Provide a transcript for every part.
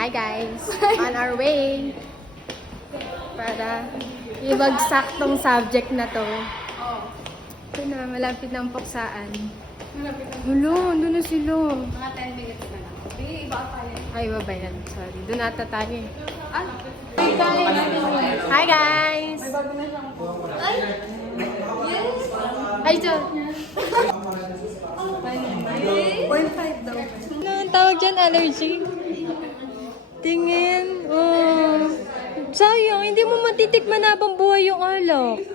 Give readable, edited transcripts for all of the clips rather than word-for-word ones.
Hi guys! On our way para ibagsak tong subject na to. Ito na, malapit ng paksaan. Ulo, doon na sila. Mga 10 minutes na lang. Hindi, iba tayo. Ay, iba ba yan? Sorry. Doon ata tayo eh. Hi guys! May bago na siyang Ay! Yes! Ay, ito. 0.5 daw. Ano ang tawag dyan? Allergy? Tingin. Oh. Sayang, hindi mo matitikman habang buhay yung alak.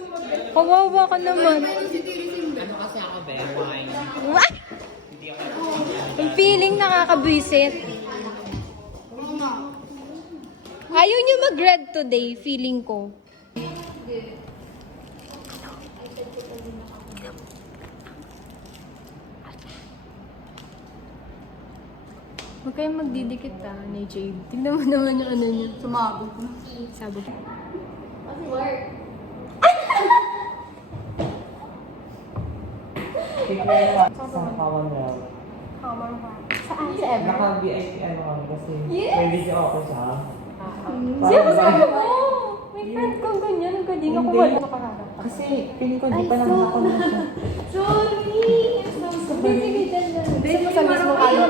Kawawa ka naman. Kasi ako, wine. What? Ang feeling nakakabwisit. Ayaw niyo mag-red today, feeling ko. Huwag kayong magdidikit ni Jade. Tignan mo naman yung ano niya. Sumabog na. Sabog. Sa Commonwealth. Saan? Sa Ever? Naka-VIP ano kami kasi may video ako sa... Siya kasama mo! May friend kang ganyan. Ang galing ako Hindi. wala ka harap. Kasi piling ko di pa naman ako na siya. Sorry! Hindi, sige, dyan na. Hindi, sa mismo kayo.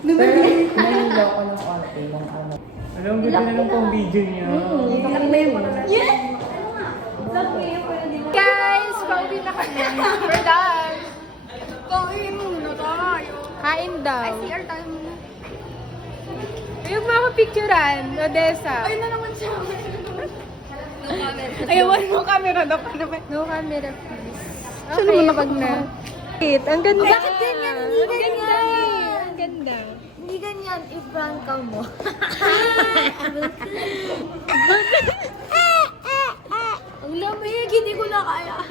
Pero nahilo ko ng konti ng ano. Alam, ganda na lang pong video niya. Yes! Guys, pauwi na kami. We're done. Kain muna tayo. Kain daw. Ay, CR tayo muna. Yung mga picturean, Odessa. Ayun na naman siya. Ayawan mo camera daw. No camera, please. Saan Okay, mo wag na. Wait, ang ganda. Bakit ganyan? Hindi Ang ganda. ganyan. Ang ganda. Hindi ganyan, i-prank ka mo. Ang lamig, hindi ko na kaya.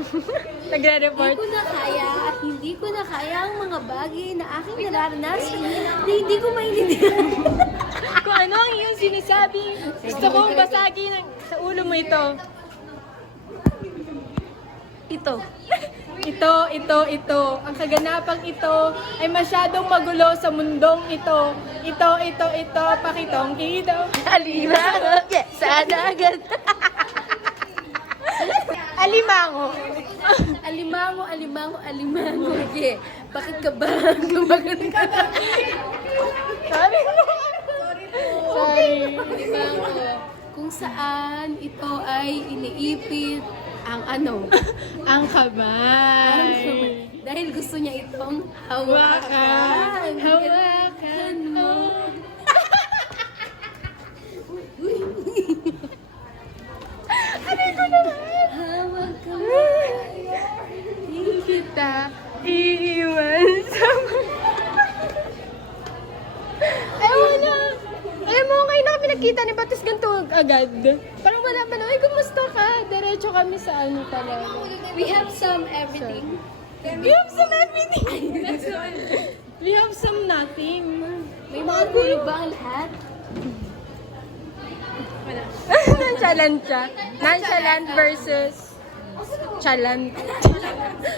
Nagre-report. Hindi ko na kaya at hindi ko na kaya ang mga bagay na aking nararanasan na hindi ko maintindihan. Kung ano ang iyong sinasabi, gusto kong basagin sa ulo mo ito. Ito. Ito. Ang kaganapang ito ay masyadong magulo sa mundong ito. Ito. Pakitong kito. Alimango, sa dagat. Alimango. Alimango. Yeah. Bakit ka ba? Bakit ka ba? Sorry. Alimango. Kung saan ito ay iniipit ang ano? Ang kamay. Dahil gusto niya itong hawakan. Hawakan mo. Hawak ka mo. Kita iiwan sa Ewan na. Alam mo, kayo na kami nagkita ni Batis ganito agad. Parang wala pa na, ay, kumusta ka? Diretso kami sa ano talaga. We have some everything. We have some everything. We have some nothing. May mga gulo ba ang lahat? Nonchalant siya. Nonchalant versus chalant.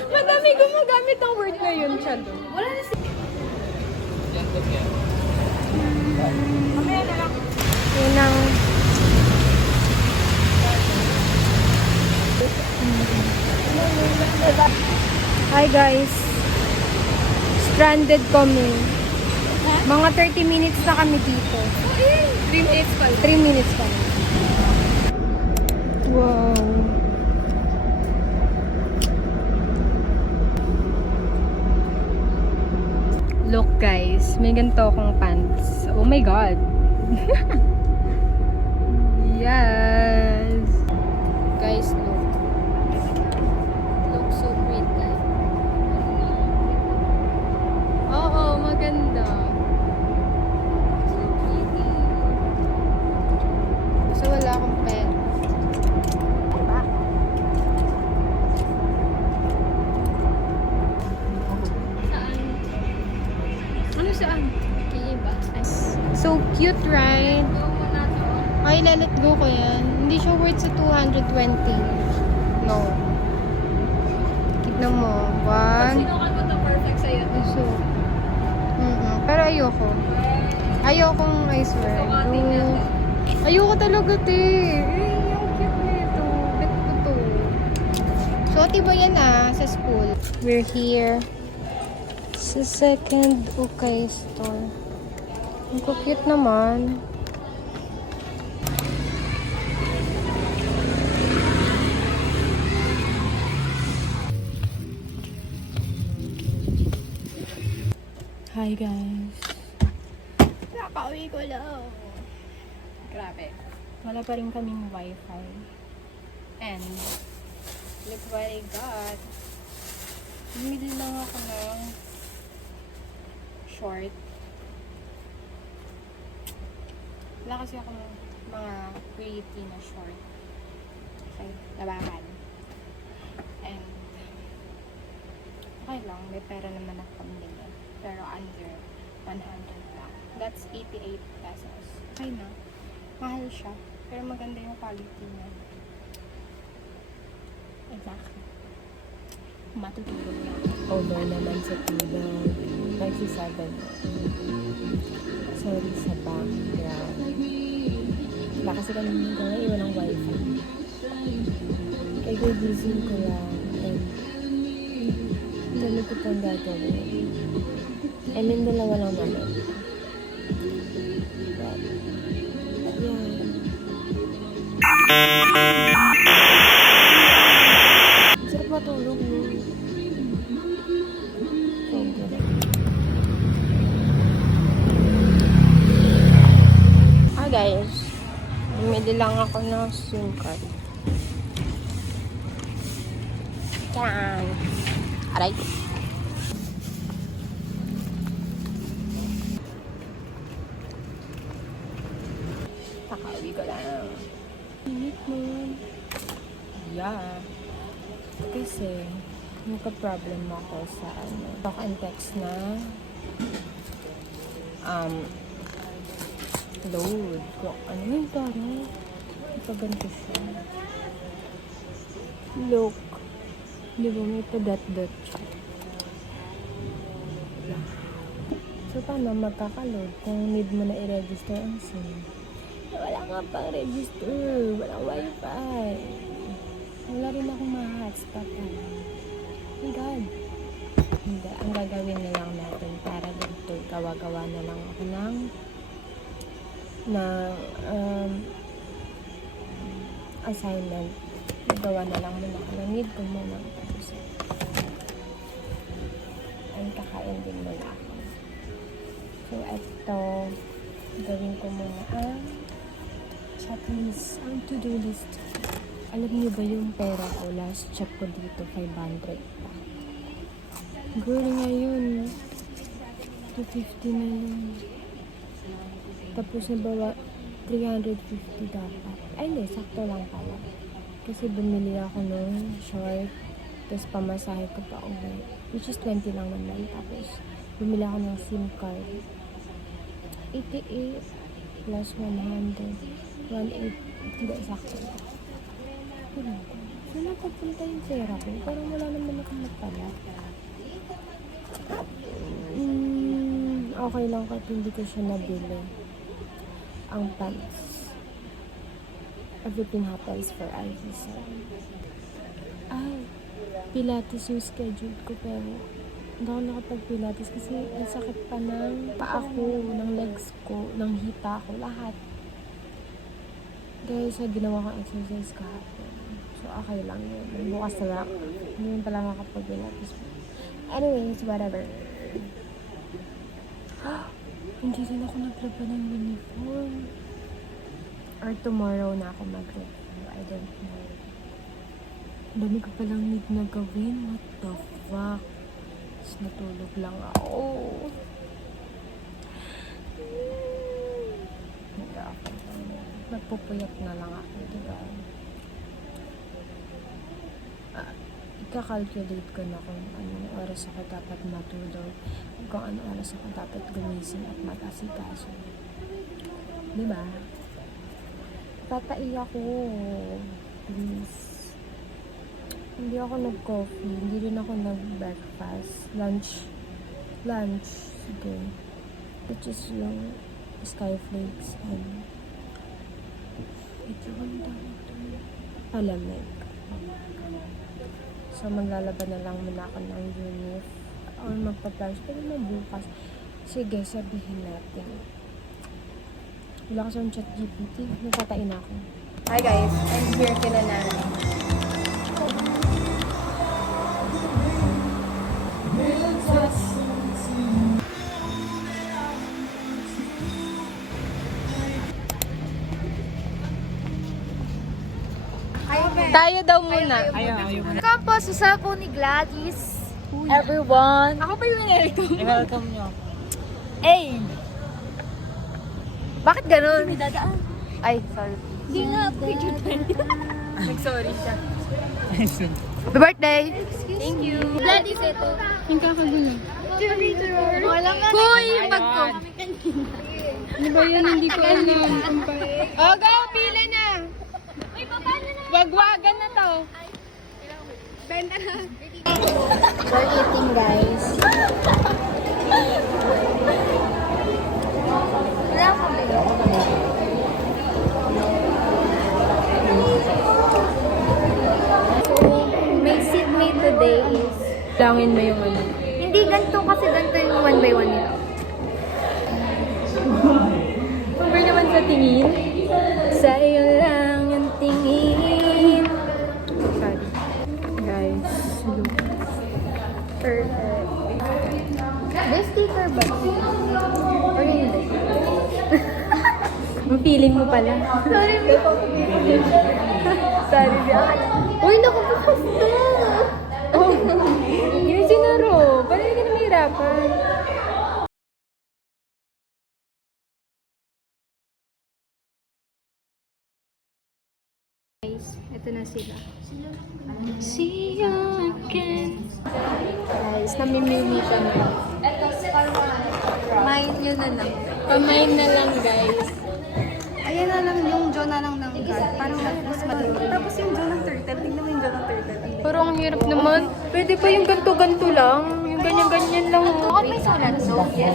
Madami gumagamit ng word na yun siya doon. Wala na si... Yun ang... Hi guys. Stranded kami. Mga 30 minutes na kami dito. 3 minutes pa. 3 minutes pa. Wow. Look guys, may ganito akong pants. Oh my god. Yes. Guys, look. Look so pretty. Oo, maganda. So pretty. Kasi wala akong pen. Diba? Ano saan? Iba. So cute, right? Ay, let go ko yan. Hindi siya worth sa 220. No. Tignan mo. One. Sino ka ba ito perfect sa'yo? So. Pero ayoko. Ayokong ice world. Ayoko talaga, te. Ang cute nito. Bet ko to. Suoti mo yan sa school. We're here sa second ukay store. Ang cute naman. Hi guys. Nakauwi ko lang. Grabe. Wala pa rin kaming wifi. And look what I got. Bumili lang ako ng short. Wala kasi ako ng mga pretty na short. Okay, labakan. And okay lang, may pera naman ako pamili. Pero under 100 lang. That's 88 pesos. Okay na. Mahal siya. Pero maganda yung quality niya. Exactly. Matutulog lang. Over naman sa tulog. 97. Sorry sa background. Wala kasi kami nito na iwan ng wifi. Kaya gigising ko lang. And dami ko pang gagawin. And then dalawa lang naman. But, yeah. Sarap matulog mo. So good. Guys, bumili lang ako ng SIM card. Yan. Aray. Nakauwi ko lang. Init mo. Yeah. Kasi, nagka-problem ako sa talk and text na load. Ano yun parang ipaganto siya. Look. Di ba may pa-dot-dot siya? So, paano magkaka-load kung need mo na i-register ang SIM? Wala nga pang register. Walang wifi. Wala rin akong ma-hotspot pa. Oh my God. Hindi. Ang gagawin na lang natin para dito, gawa-gawa na lang ako ng assignment. Gawa na lang muna ako. Need ko muna ang tapos. Ang kakain din muna ako. So, ito, gawin ko muna ang checklist, ang to-do list. Alam niyo ba yung pera ko? Last check ko dito, 500 pa. Girl, ngayon, 250 na yun. Tapos nabawa, 350 dapat. Ay, hindi, sakto lang pala. Kasi bumili ako ng short, tapos pamasahe ko pa uwi. Which is 20 lang naman. Tapos, bumili ako ng SIM card. 88 plus 100. 180. Hindi, sakto lang. Saan napapunta yung pera ko? Parang wala naman akong magpala. Okay lang kahit hindi ko siya nabili. Ang pants. Everything happens for a reason. Pilates yung schedule ko pero hindi ako nakapag-pilates kasi ang sakit pa ng paa ko, ng legs ko, ng hita ko, lahat. Dahil sa ginawa kong exercise kahapon. So, okay lang yun. Bukas na lang. Hindi yun pala makapag-pilates. Anyways, whatever. Hindi din ako naglaba ng uniform. Or tomorrow na ako mag-review. I don't know. Dami ko palang need na gawin. What the fuck? Tapos natulog lang ako. Magpupuyat na lang ako, diba? Ika-calculate ko na kung anong oras ako dapat matulog, kung anong oras ako dapat gumising at mag-asikaso. Diba? Tatai ako. Please. Hindi ako nag-coffee. Hindi rin ako nag-breakfast. Lunch. Sige. Which is yung Skyflakes, and ito ang tawag ito. Palamig. So, maglalaban na lang muna ako ng unit. Or magpa-plunge. Pero mabukas. Sige, sabihin natin. Wala kasi yung chat GPT. Natatain ako. Hi guys, I'm here kila Nana. Tayo daw muna. Kapos, sa po ni Gladys. Everyone! Ako pa yung nilito. I-welcome nyo. Ay! Bakit ganun? May dadaan. Ay, sorry. Hindi nga, picture tayo. Nag-sorry siya. Happy birthday! Thank you. Gladys, ito. Yung kakagulo. Wala nga. Hoy, bag ko. Ano ba yan? Hindi ko alam. Oh, go! Pila na! Uy, paano na? Wagwagan na to. Benta na. We're eating, guys. Wala ko ba? May seatmate today is... Langin mo yung ano. Hindi ganito kasi ganito yung one by one nila. Compare naman sa tingin. Sa iyo lang yung tingin. Sorry. Guys, look. Perfect. May sticker ba? Or hindi? Ang feeling mo pala. Sorry, may Sorry, uy, nakabukas na! Oh, yun sinaro. Paano hindi ka na mahirapan? Guys, ito na sila. See you again. Guys, namimili kami. Mind nyo na lang. Pamain na lang, guys. Ayan na lang yung Joe na lang ng God. Parang mas madali. Tapos yung Joe ng turtle. Tingnan mo yung Joe ng turtle. Parang ang hirap naman. Pwede pa yung ganto-ganto lang. Yung ganyan-ganyan lang. Bakit may sulat? So, yes.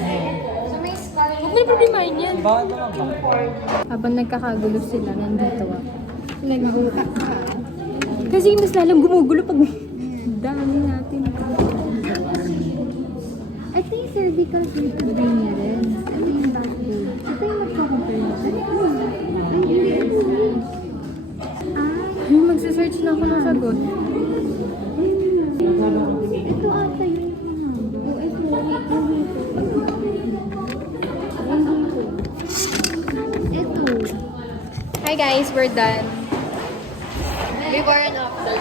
So, may scar. Huwag mo na problemahin yan. Habang nagkakagulo sila, nandito ako. Nag-utak ka. Kasi mas lalang gumugulo pag dami natin. Ito yung cervical vertebrae niya rin. Ito yung backbone. Ito yung nagko-compare niya. Ay, hindi. Ay, magsasearch na ako ng sagot. Ito ata yung ito. Hi guys, we're done. Before and after.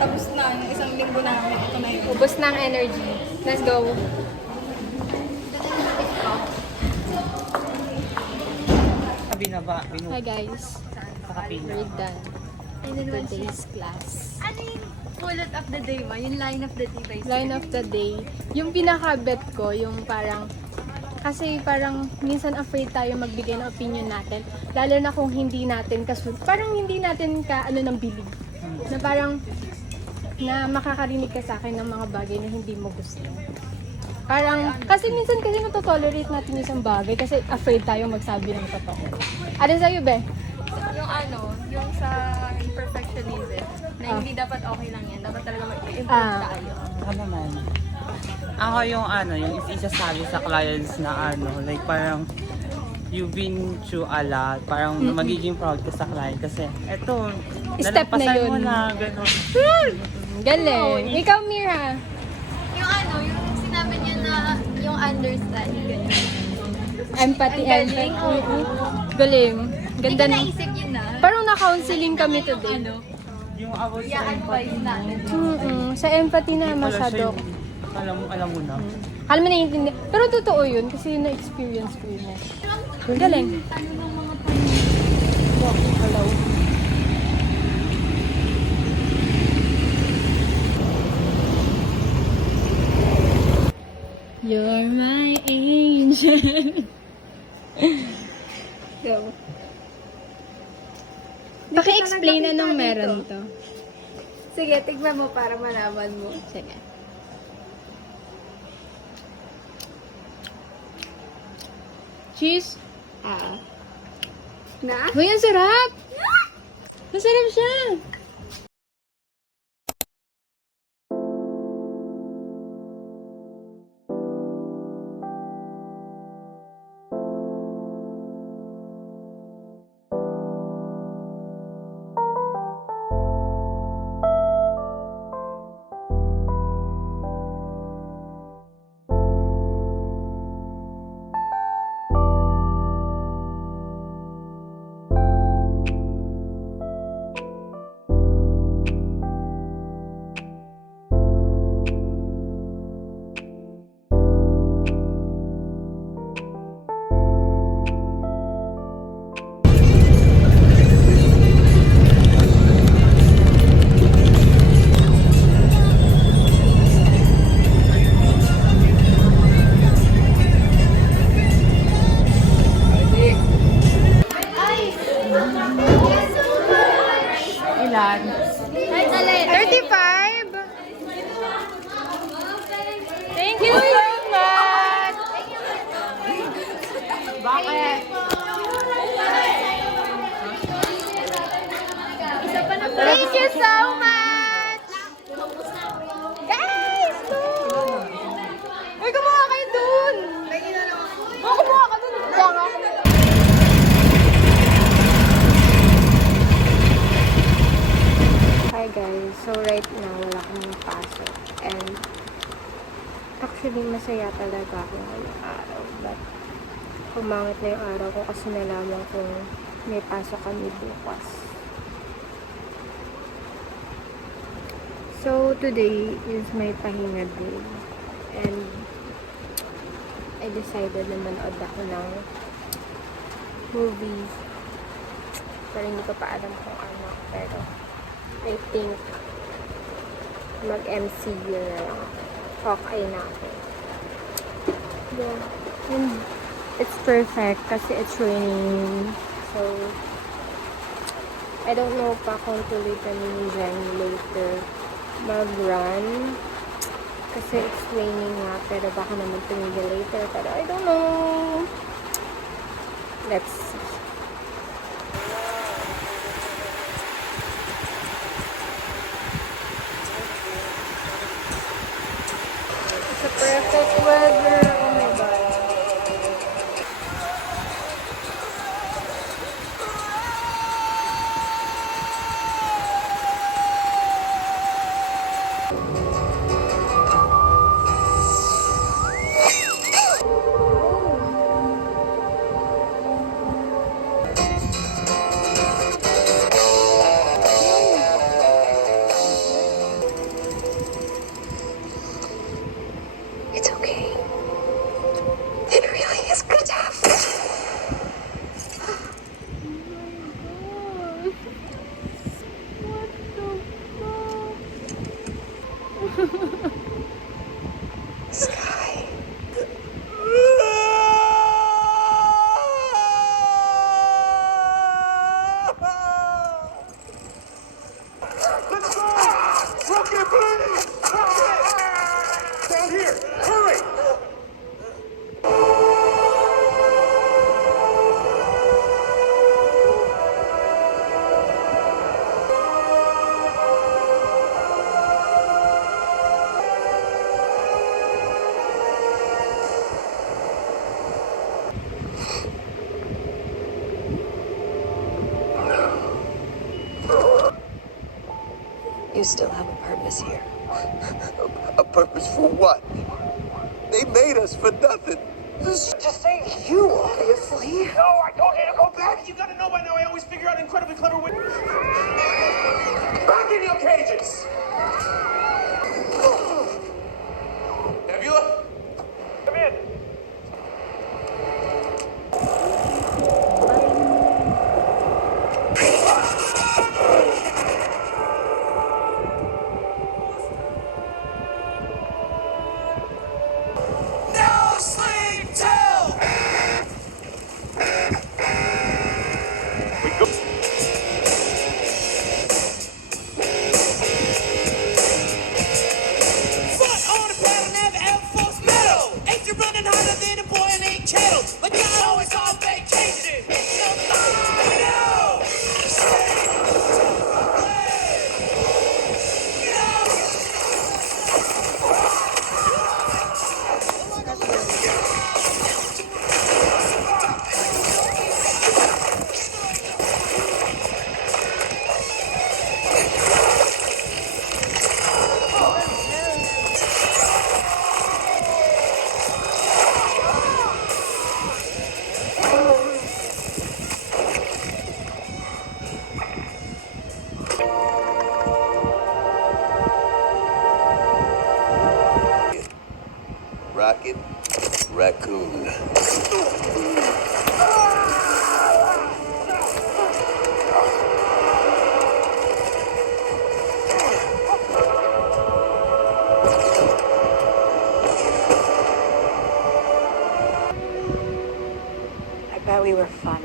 Tapos na, yung isang linggo namin, ito na yun. Ubus ng energy. Let's go. Binaba, Hi guys, we're done. Today's class. Ano yung pulot of the day mo? Yung line of the day ba? Line of the day. Yung pinaka-bet ko, yung parang, kasi parang minsan afraid tayo magbigay ng opinion natin. Lalo na kung hindi natin parang hindi natin ka ano ng believe. Na parang, na makakarinig ka sa akin ng mga bagay na hindi mo gusto. Parang, kasi minsan kasi matotolerate natin yung isang bagay kasi afraid tayo magsabi ng totoo. Ano sa'yo, Be? Yung ano, yung sa perfectionism, na hindi dapat okay lang yan, dapat talaga mag-improve tayo. Ako naman. Ako yung ano, yung isasabi sa clients na ano, like parang you've been through a lot, parang magiging proud ka sa client kasi eto, Step na nalagpasan yun. mo na, gano'n. Galing. Ikaw, Mira. Yung ano, yung sinabi niya na yung understanding, ganyan. Empathy. Ang galing, Empathy. Galing. Hindi Ganda ko na. naisip yun na. Parang na-counseling kami today. Yung about sa I-advise natin. Sa empathy na Hindi pala siya masyado. yung- alam mo na. Alam mo na hindi. Pero totoo yun kasi yun na-experience ko yun. Galing. Walking alone. You're my angel. Go. Paki-explain anong meron to. Sige, tignan mo para malaman mo. Sige. Cheese. Na? Uy, ang sarap! Masarap siya! Ilan? 35? Thank you so much! Bakit? Thank you so much! Guys! Go! Uy, kumuha kayo dun! Oh, kumuha ka dun! Kumuha ka. Hi guys, so right now wala akong mapasok and actually masaya talaga ako ngayong araw but pumangit na yung araw ko kasi nalaman kong may pasok kami bukas. So today is my pahinga day and I decided na manood ako ng movie pero hindi ko pa alam kung ano pero I think mag-MCU na lang ako. Hawkeye na ako. Yeah. And it's perfect kasi it's raining. So, I don't know pa kung tuloy kami ni Jenny later mag-run. Kasi it's raining nga. Pero baka naman tumigil later. Pero I don't know. Let's see. It's a perfect weather. Oh my god. It's okay. It really is good to have fun. Sky. Let's go! Rocket, please! Rocket! Down here! Hurry! You still have a purpose here. A purpose for what? They made us for nothing. Just say you, obviously. No, I told you to go back. You gotta know by now I always figure out incredibly clever ways. Back in your cages! Nebula? Come in. No sleep till! We go. thought we were fun.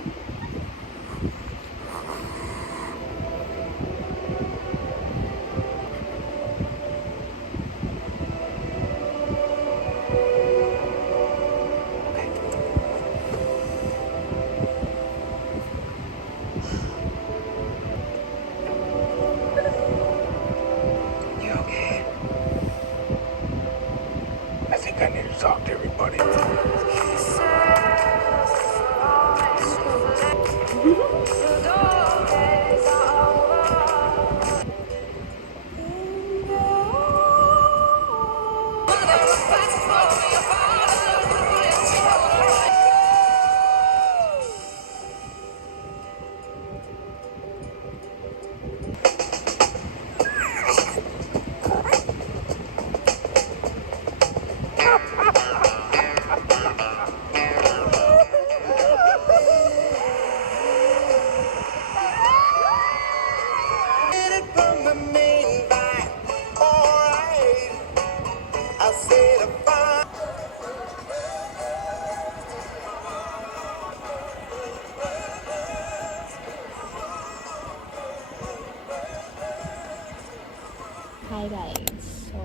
You okay? I think I need to talk to everybody. From the main line, alright. I said a fine. Hi guys. So,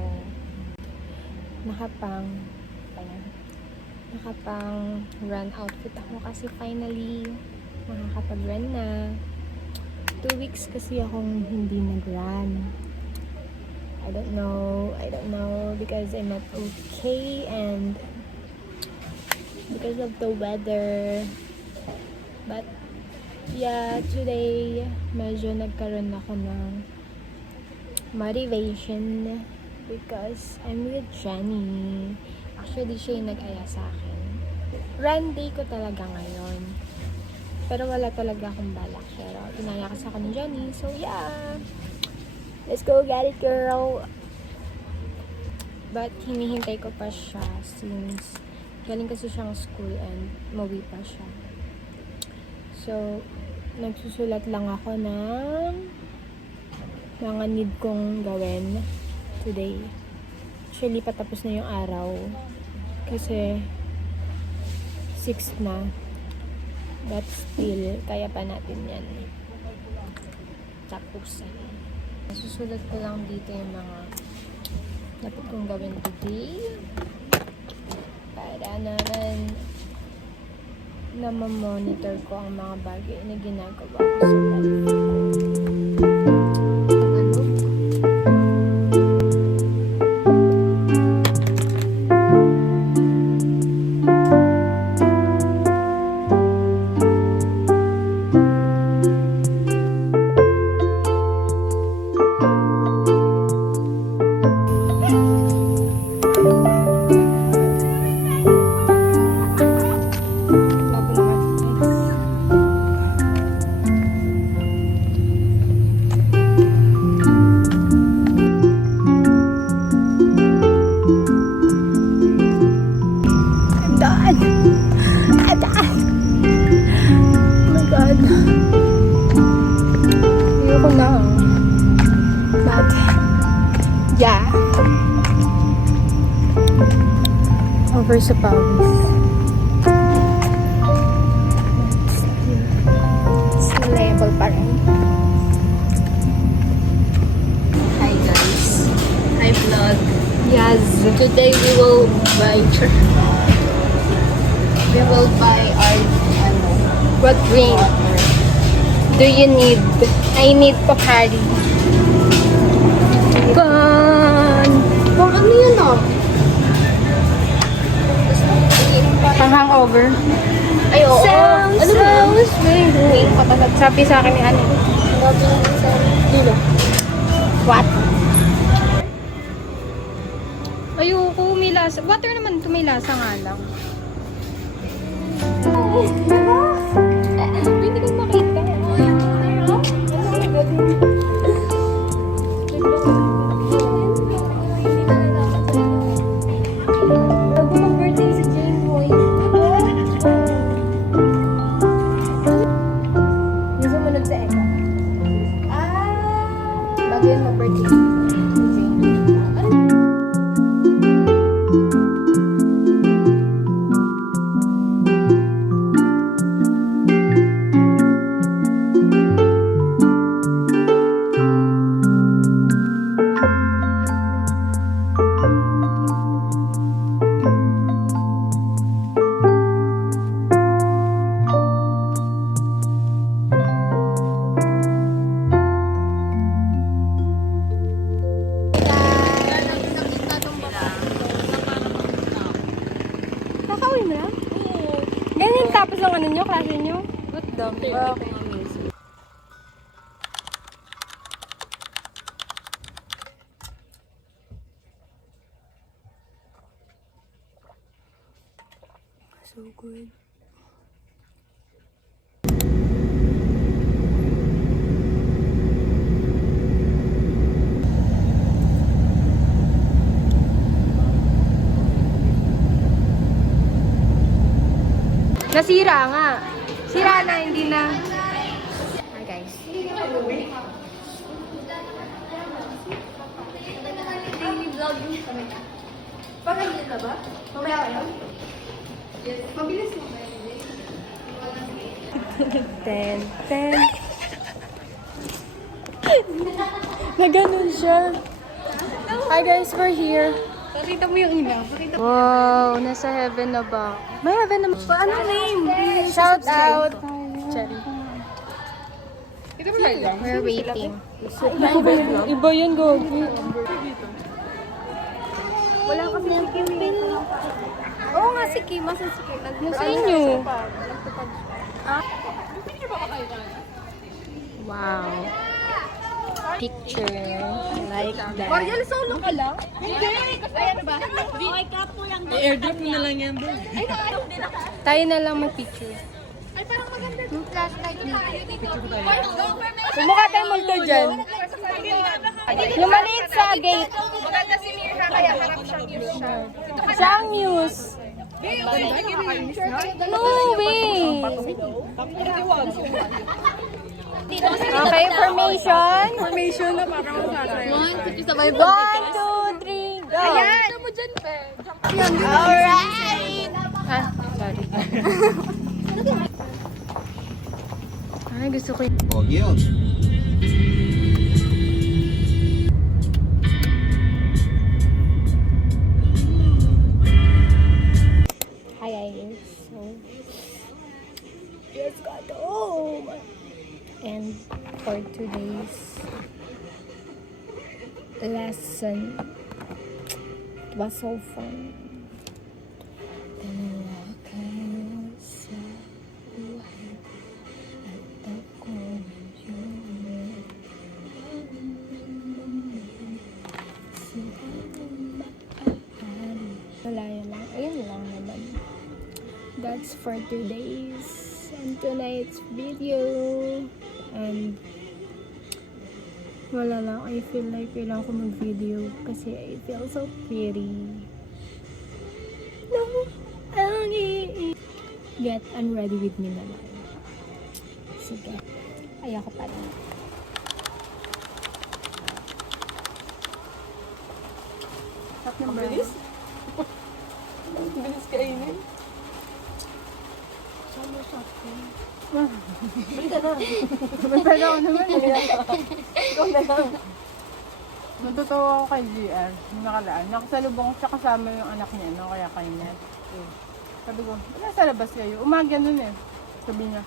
nakapang run outfit ako kasi finally makakapag-run na. 2 weeks kasi akong hindi nag-run. I don't know because I'm not okay and because of the weather. But yeah, today medyo nagkaroon ako ng motivation because I'm with Jenny. Actually, siya yung nag-aya sa akin. Run day ko talaga ngayon. Pero wala talaga akong balak. Pero inaya kasi ako ni Jenny. So yeah, let's go get it, girl. But hinihintay ko pa siya since galing kasi siyang school and mauwi pa siya. So, nagsusulat lang ako ng mga need kong gawin today. Actually, patapos na yung araw. Kasi 6 na. But still, kaya pa natin yan. Tapos, susulat ko lang dito yung mga dapat kong gawin today. Para naman na ma-monitor ko ang mga bagay na ginagawa ko sa life ko. Over sa pawis. Still level pa rin. Hi guys. Hi vlog. Yes. Today we will buy our What drink do you need? I need to carry. Fun! Kung ano yun Hangover. Ay, oo. Sounds sweet. Sabi sa akin ni Ani. What? Ayoko, may lasa. Water naman ito, may lasa nga lang. Hindi ko makita. Yung sumunod sa Eka. Bago yun mag-birthday. natapos ang ano nyo, klase nyo? Good daw. Okay. So good. Nasira nga. Sira na, hindi na. Hi guys. Ten. Na ganun siya. Hi guys, we're here. Pakita mo yung ina. Wow, nasa heaven na ba? May heaven na ba? Ano name? Shout out. Cherry. We're waiting. Iba yun, Gogi. Wala kasi yung Kim. Oo nga, si Kim. Masa si Kim? Sa inyo. Wow. Picture. Like that. Mariel, solo ka lang? Hindi. Ayan ba? Okay, kapo lang. I-airdrop mo na lang yan bro. Tayo na lang mag-picture. Ay, parang maganda. Yung flashlight dito. Sumukha tayo multo dyan. Yung maliit sa gate. Maganda si Mirha, kaya harap siya news siya. Siya ang news. No way! Okay, formation. Formation na parang masasaya. 1, 2, 3, go! Ayan! Ano mo dyan, Pe? Alright! Ah, sorry. Ay, gusto ko yung... Oh, yun. Hi guys, so just got home and for today's lesson it was so fun. Dalawa kayo sa buhay at ako yun. Wala yun lang. Ayun lang naman. That's for today's and tonight's video. And wala lang. I feel like kailangan ko mag-video kasi I feel so pretty. No, ang get unready with me na lang. Sige. Ayoko pa rin. Ang bilis? Ang bilis kainin. Pero ako naman Natutuwa ako kay GR, yung nakalaan. Nakasalubong ko siya kasama yung anak niya, no? Kaya kayo net. Sabi ko, nasa labas kayo? Umaga nun eh. Sabi niya,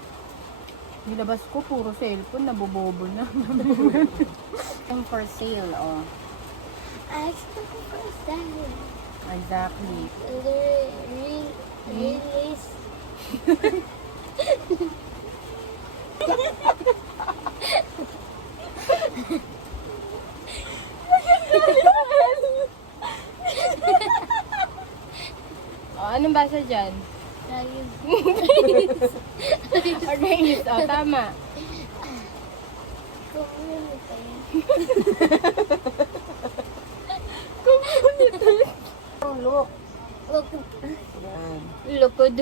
nilabas ko, puro cellphone, nabobobo na. Yung for sale, oh. I still for sale. Exactly. Release. Oh, anong basa dyan? Organize. Oh, tama. Lukod.